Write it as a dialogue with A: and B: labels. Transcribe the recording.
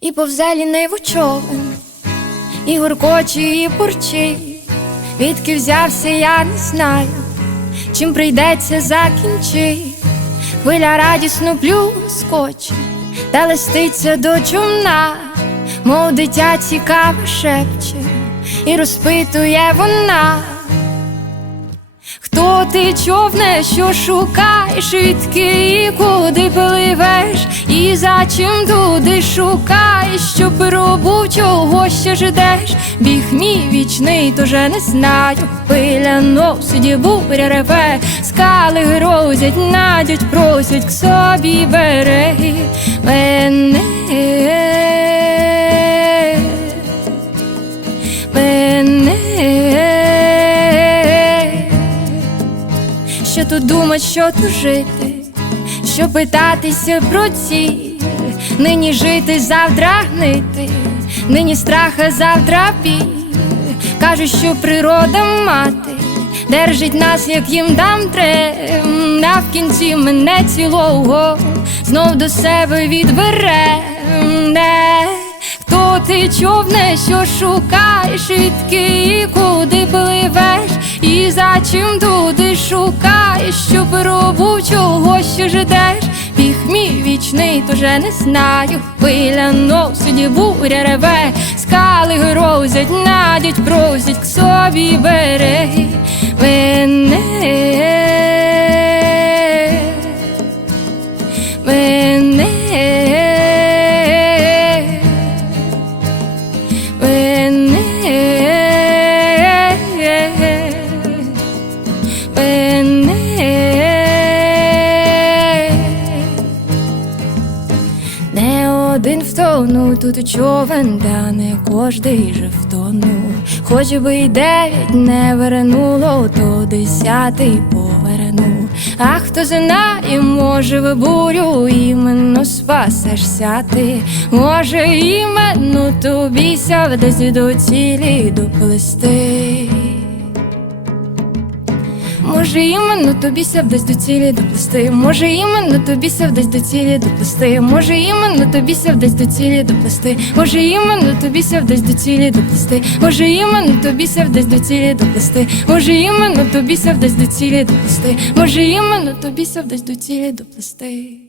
A: І повзе ліниву човен, і гуркоче, і бурчить, Відки взявся, я не знаю, чим прийдеться закінчить. Хвиля радісно плюскоче, та листиться до чумна, мов дитя цікаве шепче, і розпитує вона. Хто ти човне, що шукаєш, відки і куди пливеш, і за чим туди шукаєш, що пробув, чого ще ждеш, біг мій вічний, то же не знаю. Пиля носить, буря реве, скали грозять, надять, просять к собі береги мене. Мене тут думать, що тут жити, що питатися про ціль, нині жити, завтра гнити, нині страха, завтра біль. Кажуть, що природа мати держить нас, як їм дам трем, а в кінці мене цілого знов до себе відбере. Не. Хто ти човне, що шукаєш, відки і куди пливеш, і за чим туди шукаєш, що пробув, чогось ще ждеш, біг мій вічний, тоже не знаю. Хвиля носить, буря реве, скали грозять, надять, просять к собі береги втонув тут човен, та не кожний же втонув. Хоч би й дев'ять не вернуло, то десятий поверну. А хто знає, може в бурю іменно спасешся ти, може іменно тобі ся десь до цілі доплести. Може, іменно тобі ся до цілі доплести. Може, іменно тобі ся до цілі доплести. Може, іменно тобі ся вдасть до цілі доплести. Може, іменно тобі ся вдасть до цілі доплести. Може, іменно тобі ся вдасть до цілі доплести. Може, іменно тобі ся вдасть до цілі доплести. Може, іменно тобі ся вдасть до цілі доплести.